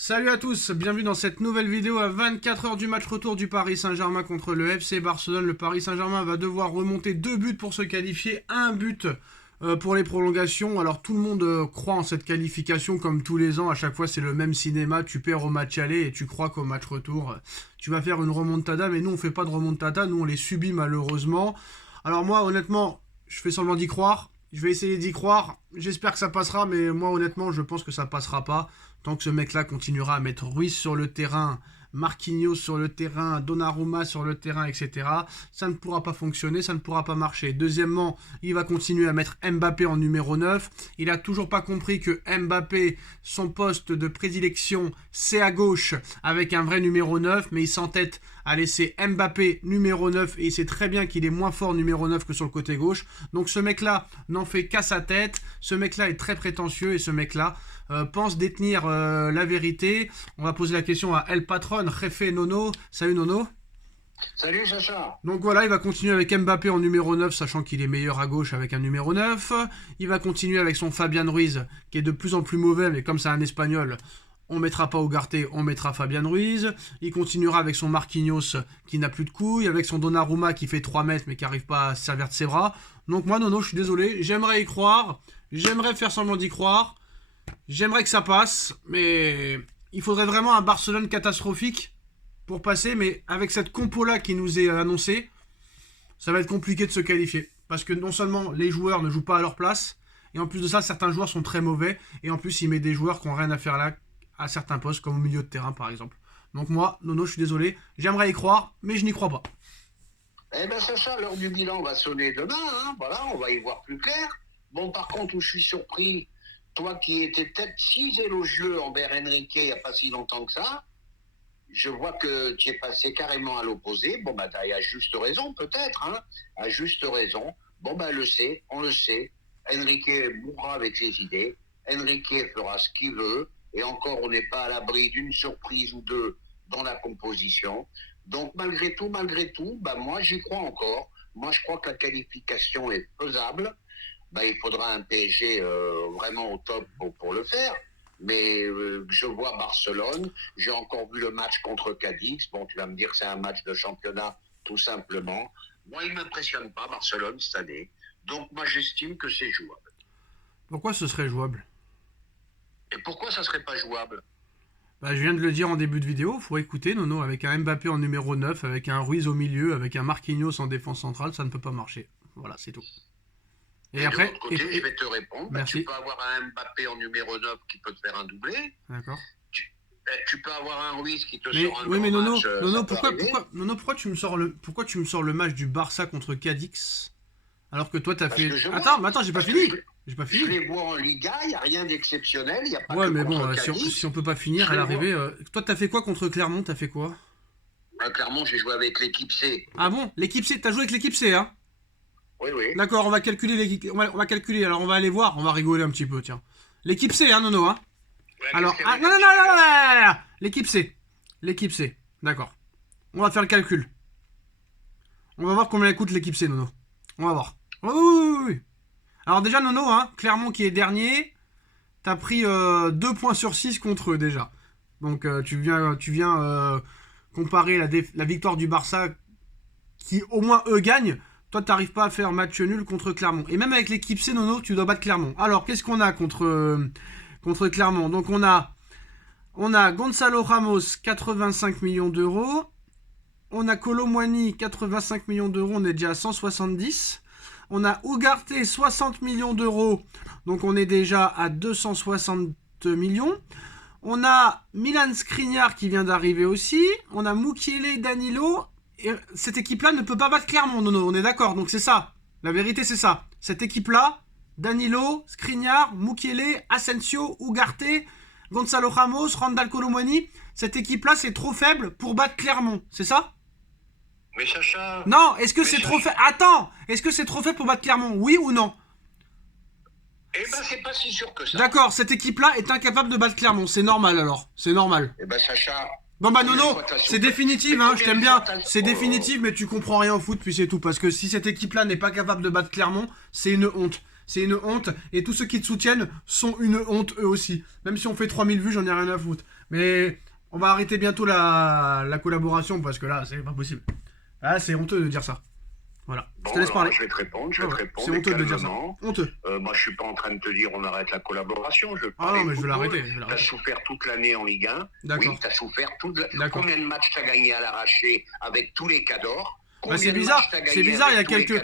Salut à tous, bienvenue dans cette nouvelle vidéo à 24 heures du match retour du Paris Saint-Germain contre le FC Barcelone. Le Paris Saint-Germain va devoir remonter 2 buts pour se qualifier, 1 but pour les prolongations. Alors tout le monde croit en cette qualification comme tous les ans, à chaque fois c'est le même cinéma, tu perds au match aller et tu crois qu'au match retour tu vas faire une remontada, mais nous on fait pas de remontada, nous on les subit malheureusement. Alors moi honnêtement, je fais semblant d'y croire. Je vais essayer d'y croire, j'espère que ça passera, mais moi honnêtement je pense que ça passera pas. Tant que ce mec-là continuera à mettre Ruiz sur le terrain, Marquinhos sur le terrain, Donnarumma sur le terrain, etc., ça ne pourra pas fonctionner, ça ne pourra pas marcher. Deuxièmement, il va continuer à mettre Mbappé en numéro 9. Il n'a toujours pas compris que Mbappé, son poste de prédilection, c'est à gauche avec un vrai numéro 9, mais il s'entête à laisser Mbappé numéro 9 et il sait très bien qu'il est moins fort numéro 9 que sur le côté gauche. Donc ce mec-là n'en fait qu'à sa tête, ce mec-là est très prétentieux et ce mec-là pense détenir la vérité. On va poser la question à El Patron, Jefe Nono. Salut Nono. Salut Sacha. Donc voilà, il va continuer avec Mbappé en numéro 9, sachant qu'il est meilleur à gauche avec un numéro 9. Il va continuer avec son Fabian Ruiz, qui est de plus en plus mauvais, mais comme c'est un Espagnol, on mettra pas Ugarte, on mettra Fabian Ruiz. Il continuera avec son Marquinhos, qui n'a plus de couilles, avec son Donnarumma, qui fait 3 mètres, mais qui n'arrive pas à se servir de ses bras. Donc moi, Nono, je suis désolé, j'aimerais y croire, j'aimerais faire semblant d'y croire. J'aimerais que ça passe, mais il faudrait vraiment un Barcelone catastrophique pour passer. Mais avec cette compo-là qui nous est annoncée, ça va être compliqué de se qualifier. Parce que non seulement les joueurs ne jouent pas à leur place, et en plus de ça, certains joueurs sont très mauvais. Et en plus, il met des joueurs qui n'ont rien à faire là, à certains postes, comme au milieu de terrain par exemple. Donc moi, Nono, je suis désolé, j'aimerais y croire, mais je n'y crois pas. Eh ben Sacha, l'heure du bilan va sonner demain, hein. Voilà, on va y voir plus clair. Bon, par contre, où je suis surpris, toi qui étais peut-être si élogieux envers Enrique il n'y a pas si longtemps que ça, je vois que tu es passé carrément à l'opposé. Bon, bah, t'as à juste raison, peut-être, hein, à juste raison. Bon, bah, on le sait. Enrique mourra avec les idées. Enrique fera ce qu'il veut. Et encore, on n'est pas à l'abri d'une surprise ou deux dans la composition. Donc, malgré tout, bah, moi, j'y crois encore. Moi, je crois que la qualification est faisable. Ben, il faudra un PSG vraiment au top pour le faire. Mais je vois Barcelone, j'ai encore vu le match contre Cadix. Bon, tu vas me dire que c'est un match de championnat, tout simplement. Moi, il ne m'impressionne pas, Barcelone, cette année. Donc, moi, j'estime que c'est jouable. Pourquoi ce serait jouable? Et pourquoi ça ne serait pas jouable? Bah, je viens de le dire en début de vidéo, faut écouter Nono, avec un Mbappé en numéro 9, avec un Ruiz au milieu, avec un Marquinhos en défense centrale, ça ne peut pas marcher. Voilà, c'est tout. Et après, de l'autre côté, je vais te répondre. Bah, tu peux avoir un Mbappé en numéro 9 qui peut te faire un doublé. D'accord. Tu peux avoir un Ruiz qui te sort un oui, mais Nono, match. Nono, pourquoi tu me sors le match du Barça contre Cadix alors que toi t'as fait. Attends, j'ai pas fini. Je les vois en Liga, il n'y a rien d'exceptionnel. Y a pas ouais, mais bon, si on peut pas finir à l'arrivée. Toi t'as fait quoi contre Clermont? T'as fait quoi? Clermont, j'ai joué avec l'équipe C. Ah bon? L'équipe C, t'as joué avec l'équipe C, hein? Oui, oui. D'accord, on va calculer on va calculer, alors on va aller voir, on va rigoler un petit peu, tiens. L'équipe C, hein, Nono, hein? Ouais, alors, non, l'équipe C. L'équipe C, d'accord. On va faire le calcul. On va voir combien coûte l'équipe C, Nono. On va voir. Oui. Alors déjà, Nono, hein, Clermont qui est dernier, t'as pris 2 points sur 6 contre eux déjà. Donc tu viens comparer la victoire du Barça qui au moins eux gagnent. Toi, t'arrives pas à faire match nul contre Clermont. Et même avec l'équipe C, Nono, tu dois battre Clermont. Alors, qu'est-ce qu'on a contre Clermont? Donc, on a Gonzalo Ramos, 85 millions d'euros. On a Kolo Muani, 85 millions d'euros. On est déjà à 170. On a Ugarte, 60 millions d'euros. Donc, on est déjà à 260 millions. On a Milan Skriniar qui vient d'arriver aussi. On a Mukiele, Danilo. Et cette équipe-là ne peut pas battre Clermont, Nono, on est d'accord, donc c'est ça. La vérité, c'est ça. Cette équipe-là, Danilo, Skriniar, Mukiele, Asensio, Ugarte, Gonzalo Ramos, Randal Kolo Muani, cette équipe-là, c'est trop faible pour battre Clermont, c'est ça? Mais Sacha... Non, est-ce que c'est trop faible? Attends, est-ce que c'est trop faible pour battre Clermont, oui ou non? Eh ben, c'est pas si sûr que ça. D'accord, cette équipe-là est incapable de battre Clermont, c'est normal alors, c'est normal. Eh ben, Sacha... Bon bah Nono, c'est définitif, hein, je t'aime bien, c'est définitif, mais tu comprends rien au foot, puis c'est tout. Parce que si cette équipe-là n'est pas capable de battre Clermont, c'est une honte. c'est une honte. Et tous ceux qui te soutiennent sont une honte eux aussi. Même si on fait 3000 vues, j'en ai rien à foutre. Mais on va arrêter bientôt la collaboration parce que là, c'est pas possible. Ah, c'est honteux de dire ça. Voilà, Bon, je te laisse alors, parler. je vais te répondre, je vais te répondre. C'est honteux de dire ça. calmement. Honteux. Moi, je suis pas en train de te dire on arrête la collaboration. Je Ah non, mais je vais l'arrêter. Tu as souffert toute l'année en Ligue 1. D'accord. Oui, tu as souffert toute la... D'accord. Combien de matchs tu as gagné à l'arraché avec tous les cadors? Bah, c'est bizarre, il y a quelques.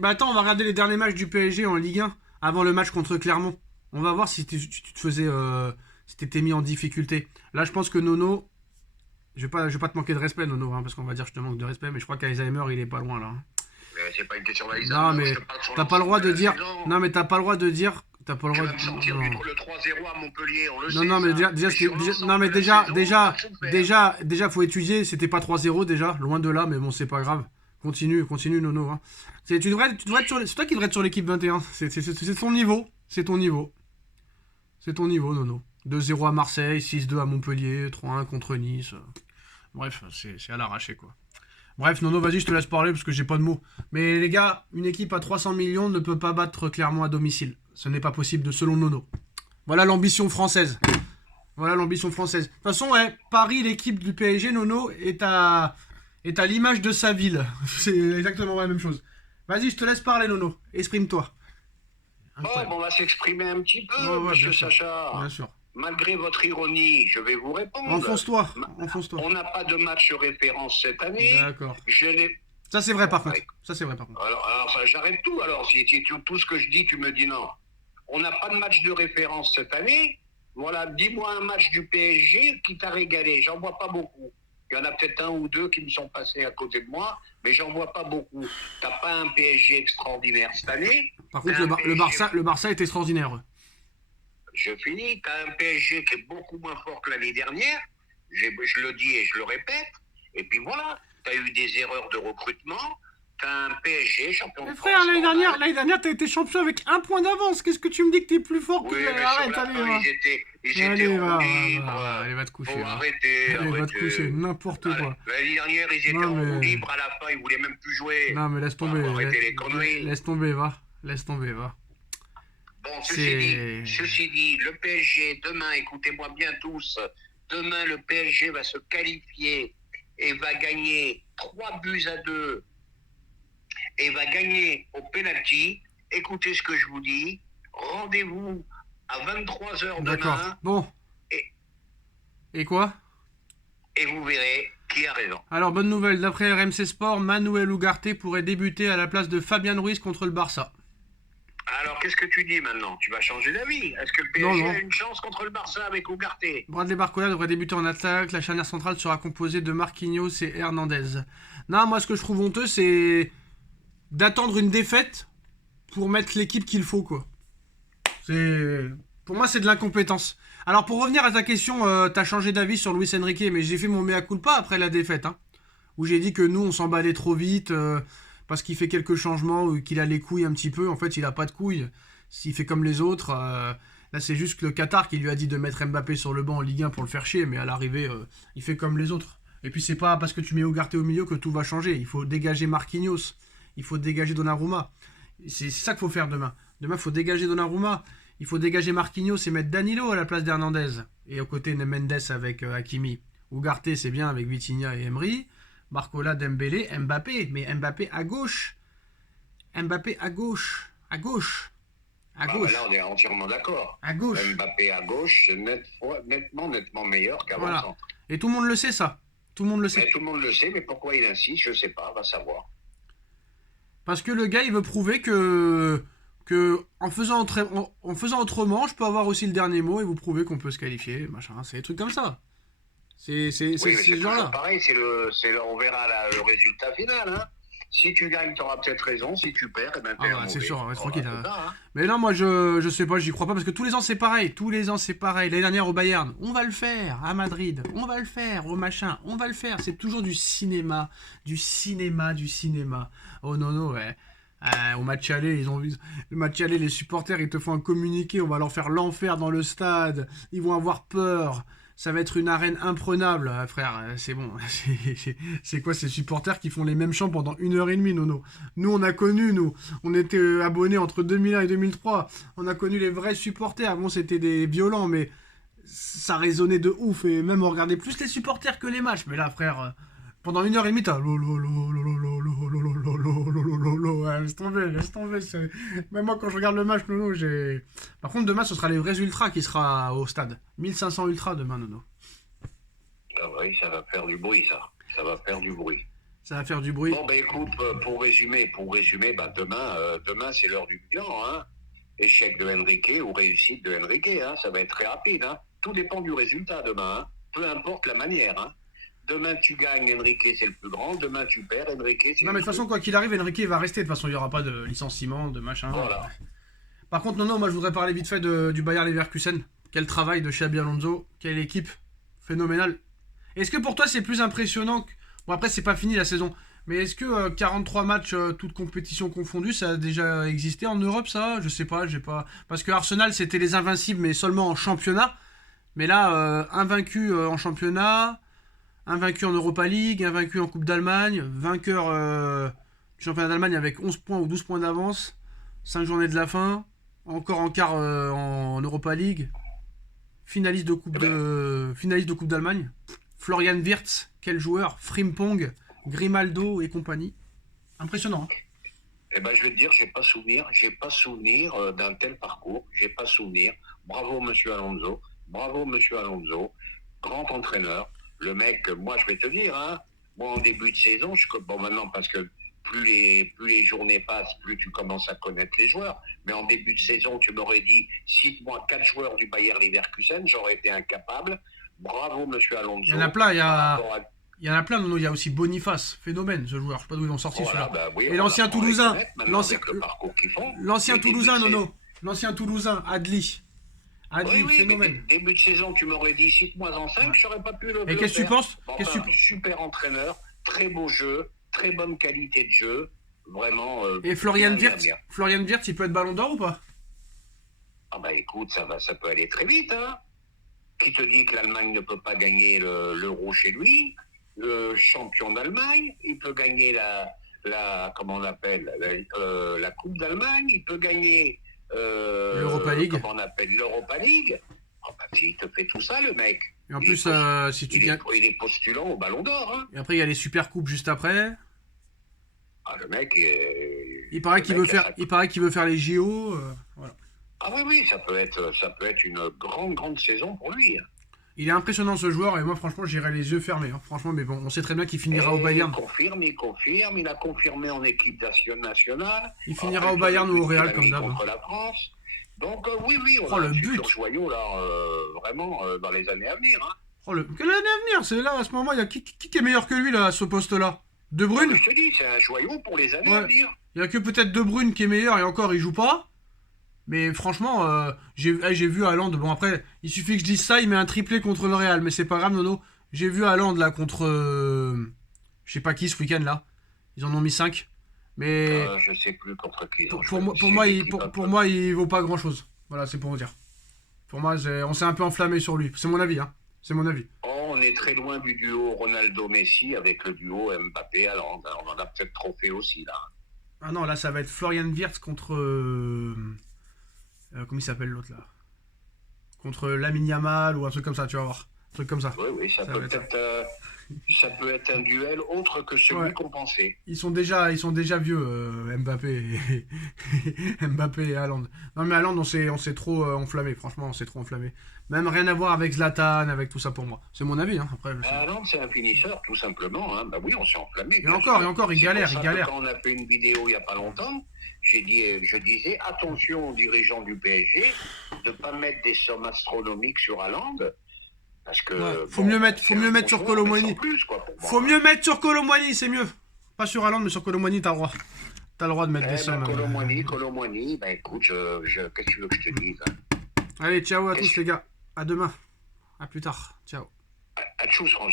Bah, attends, on va regarder les derniers matchs du PSG en Ligue 1 avant le match contre Clermont. On va voir si tu te faisais. Si t'étais mis en difficulté. Là, je pense que Nono. Je vais pas te manquer de respect, Nono, hein, parce qu'on va dire que je te manque de respect, mais je crois qu'Alzheimer, il est pas loin là. C'est pas une question d'Alzheimer. Non, mais t'as pas le droit de dire. Non, mais t'as pas le droit de dire. T'as pas le droit de sortir le 3-0 à Montpellier, on le sait. Non, mais déjà, faut étudier. C'était pas 3-0 déjà, loin de là, mais bon, c'est pas grave. Continue, Nono. Hein. C'est toi qui devrais être sur l'équipe 21. C'est ton niveau. C'est ton niveau. C'est ton niveau, Nono. 2-0 à Marseille, 6-2 à Montpellier, 3-1 contre Nice. Bref, c'est à l'arraché, quoi. Bref, Nono, vas-y, je te laisse parler parce que j'ai pas de mots. Mais les gars, une équipe à 300 millions ne peut pas battre Clermont à domicile. Ce n'est pas possible, selon Nono. Voilà l'ambition française. De toute façon, ouais, Paris, l'équipe du PSG, Nono, est à l'image de sa ville. C'est exactement la même chose. Vas-y, je te laisse parler, Nono. Exprime-toi. On va s'exprimer un petit peu, monsieur Sacha. Bien sûr. Malgré votre ironie, je vais vous répondre. Enfonce-toi. On n'a pas de match référence cette année. D'accord. Ça, c'est vrai, par contre. Alors, j'arrête tout. Alors, si tout ce que je dis, tu me dis non. On n'a pas de match de référence cette année. Voilà, dis-moi un match du PSG qui t'a régalé. J'en vois pas beaucoup. Il y en a peut-être un ou deux qui me sont passés à côté de moi, mais j'en vois pas beaucoup. T'as pas un PSG extraordinaire cette année. Par contre, le Barça est extraordinaire. Je finis. T'as un PSG qui est beaucoup moins fort que l'année dernière. Je le dis et je le répète. Et puis voilà, t'as eu des erreurs de recrutement. T'as un PSG champion de France. Frère, l'année dernière, t'as été champion avec 1 point d'avance. Qu'est-ce que tu me dis que t'es plus fort que... Arrête, allez, ils étaient en libre. Allez, va te coucher. Arrêtez. Va te coucher, n'importe quoi. L'année dernière, ils étaient en libre à la fin, ils voulaient même plus jouer. Non, mais laisse tomber. Arrêtez les conneries. Laisse tomber, va. Bon, ceci dit, le PSG, demain, écoutez-moi bien tous, demain, le PSG va se qualifier et va gagner 3-2 et va gagner au penalty. Écoutez ce que je vous dis. Rendez-vous à 23h demain. D'accord. Bon. Et quoi? Et vous verrez qui a raison. Alors, bonne nouvelle. D'après RMC Sport, Manuel Ugarte pourrait débuter à la place de Fabian Ruiz contre le Barça. Alors, qu'est-ce que tu dis maintenant? Tu vas changer d'avis? Est-ce que le PSG a une chance contre le Barça avec Ugarte? Bradley Barcola devrait débuter en attaque. La charnière centrale sera composée de Marquinhos et Hernandez. Non, moi, ce que je trouve honteux, c'est d'attendre une défaite pour mettre l'équipe qu'il faut, quoi. Pour moi, c'est de l'incompétence. Alors, pour revenir à ta question, t'as changé d'avis sur Luis Enrique, mais j'ai fait mon mea culpa après la défaite, hein, où j'ai dit que nous, on s'emballait trop vite, parce qu'il fait quelques changements, ou qu'il a les couilles un petit peu. En fait, il a pas de couilles. S'il fait comme les autres, là, c'est juste le Qatar qui lui a dit de mettre Mbappé sur le banc en Ligue 1 pour le faire chier, mais à l'arrivée, il fait comme les autres. Et puis, c'est pas parce que tu mets Ugarte au milieu que tout va changer. Il faut dégager Marquinhos. Il faut dégager Donnarumma. C'est ça qu'il faut faire demain. Demain, il faut dégager Donnarumma. Il faut dégager Marquinhos et mettre Danilo à la place d'Hernandez. Et aux côtés de Mendes avec Hakimi. Ugarte, c'est bien avec Vitinha et Emery. Barcola, Dembélé, Mbappé. Mais Mbappé à gauche. À gauche. Là, on est entièrement d'accord. À gauche. Mbappé à gauche, c'est nettement meilleur qu'avant. Voilà. Et tout le monde le sait, ça. Tout le monde le sait. Tout le monde le sait, mais pourquoi il insiste, je sais pas, on va savoir. Parce que le gars, il veut prouver que en faisant autrement, je peux avoir aussi le dernier mot et vous prouver qu'on peut se qualifier, machin. C'est des trucs comme ça. C'est ce genre-là. Pareil, on verra le résultat final. Hein. Si tu gagnes, tu auras peut-être raison. Si tu perds, c'est sûr, ouais, tranquille. Mais non, moi, je sais pas, j'y crois pas, parce que tous les ans, c'est pareil. L'année dernière, au Bayern, on va le faire. À Madrid, on va le faire. Au machin, on va le faire. C'est toujours du cinéma. Oh non, ouais. Au match aller, le match aller, les supporters, ils te font un communiqué. On va leur faire l'enfer dans le stade. Ils vont avoir peur. Ça va être une arène imprenable, frère. C'est bon. C'est quoi ces supporters qui font les mêmes chants pendant 1 heure et demie, Nono? Nous, on a connu, nous. On était abonnés entre 2001 et 2003. On a connu les vrais supporters. Bon, c'était des violents, mais ça résonnait de ouf. Et même, on regardait plus les supporters que les matchs. Mais là, frère, pendant 1 heure et demie, t'as... Laisse tomber, laisse tomber. Même moi, quand je regarde le match, Nono, j'ai... Par contre, demain, ce sera les vrais ultras qui sera au stade. 1500 ultras demain, Nono. Ah oui, ça va faire du bruit, ça. Ça va faire du bruit. Ça va faire du bruit. Bon, ben écoute, pour résumer, demain c'est l'heure du bilan, hein. Échec de Enrique ou réussite de Enrique, hein. Ça va être très rapide, hein. Tout dépend du résultat demain, hein. Peu importe la manière, hein. Demain tu gagnes, Enrique c'est le plus grand. Demain tu perds, Enrique c'est... Non, mais de toute façon, quoi qu'il arrive, Enrique va rester. De toute façon, il n'y aura pas de licenciement, de machin. Voilà. Par contre, non, moi je voudrais parler vite fait du Bayer Leverkusen. Quel travail de Xabi Alonso. Quelle équipe phénoménale. Est-ce que pour toi c'est plus impressionnant que... Bon, après, c'est pas fini la saison. Mais est-ce que 43 matchs, toutes compétitions confondues, ça a déjà existé en Europe, ça? Je sais pas, j'ai pas... Parce que Arsenal, c'était les invincibles, mais seulement en championnat. Mais là, invaincu en championnat, invaincu en Europa League, invaincu en Coupe d'Allemagne, vainqueur du championnat d'Allemagne avec 11 points ou 12 points d'avance, 5 journées de la fin, encore en quart en Europa League, finaliste de Coupe d'Allemagne. Florian Wirtz, quel joueur, Frimpong, Grimaldo et compagnie. Impressionnant. Hein. Eh ben, je vais te dire, j'ai pas souvenir d'un tel parcours, j'ai pas souvenir. Bravo, monsieur Alonso, grand entraîneur. Le mec, moi, je vais te dire, hein, moi, en début de saison, bon, maintenant, parce que plus les journées passent, plus tu commences à connaître les joueurs. Mais en début de saison, tu m'aurais dit, cite-moi 4 joueurs du Bayer Leverkusen, j'aurais été incapable. Bravo, monsieur Alonso. Il y en a plein, il y en a plein, non, il y a aussi Boniface, phénomène ce joueur, je sais pas d'où ils l'ont sorti celui-là. Bah, oui, et l'ancien Toulousain, l'ancien Toulousain, Adli, phénomène. Début de saison, tu m'aurais dit cite-moi en 5, je n'aurais pas pu le Et qu'est-ce que tu penses? Super entraîneur, très beau jeu, très bonne qualité de jeu, vraiment. Et Florian Wirtz, il peut être Ballon d'Or ou pas? Ah bah écoute, ça peut aller très vite, hein. Qui te dit que l'Allemagne ne peut pas gagner l'Euro chez lui? Le champion d'Allemagne, il peut gagner la comment on appelle, la Coupe d'Allemagne, il peut gagner l'Europa League. Comment on appelle l'Europa League. Oh bah, il te fait tout ça, le mec. Et en plus, si tu gagnes... Il est postulant au Ballon d'Or. Hein. Et après, il y a les Super Coupes juste après. Ah, le mec... Il paraît qu'il veut faire les JO. Voilà. Ah oui, ça peut être une grande saison pour lui. Il est impressionnant ce joueur et moi franchement j'irai les yeux fermés. Hein. Franchement, mais bon, on sait très bien qu'il finira au Bayern. Il confirme, il a confirmé en équipe nationale. Il finira au Bayern ou au Real comme d'hab. Contre la France. Donc oui, on a le but joyau là, vraiment dans les années à venir. Hein. Quelle année à venir? C'est là à ce moment, il y a qui est meilleur que lui là à ce poste-là? De Bruyne. Je te dis, c'est un joyau pour les années à venir. Il y a que peut-être De Bruyne qui est meilleur et encore il joue pas. Mais franchement, j'ai vu Haaland. Bon, après, il suffit que je dise ça, il met un triplé contre le Real. Mais c'est pas grave, Nono. J'ai vu Haaland là contre. Je sais pas qui ce week-end là. Ils en ont mis 5. Mais. Je sais plus contre qui. Pour moi, il vaut pas grand chose. Voilà, c'est pour vous dire. Pour moi, on s'est un peu enflammé sur lui. C'est mon avis, hein. C'est mon avis. Oh, on est très loin du duo Ronaldo-Messi avec le duo Mbappé-Haaland. On en a peut-être trop fait aussi là. Ah non, là, ça va être Florian Wirtz contre. Comment il s'appelle l'autre là? Contre Lamine Yamal ou un truc comme ça, tu vas voir. Un truc comme ça. Oui, ça peut être un duel autre que celui qu'on pensait. Ils sont déjà vieux, Mbappé et Haaland. Non mais Haaland, on s'est trop enflammé, franchement, on s'est trop enflammé. Même rien à voir avec Zlatan, avec tout ça pour moi. C'est mon avis, hein. Après, Haaland, c'est un finisseur, tout simplement. Hein. Bah oui, on s'est enflammé. Et encore, il galère. Quand on a fait une vidéo il n'y a pas longtemps, je disais attention aux dirigeants du PSG de ne pas mettre des sommes astronomiques sur Haaland. Parce que faut mieux mettre sur Kolo Muani. Faut mieux mettre sur Kolo Muani, c'est mieux. Pas sur Haaland, mais sur Kolo Muani, t'as le droit. T'as le droit de mettre des sommes. Kolo Muani, bah écoute, qu'est-ce que tu veux que je te dise? Allez, ciao à tous les gars. À demain. À plus tard. Ciao. À tchuss, Frangin.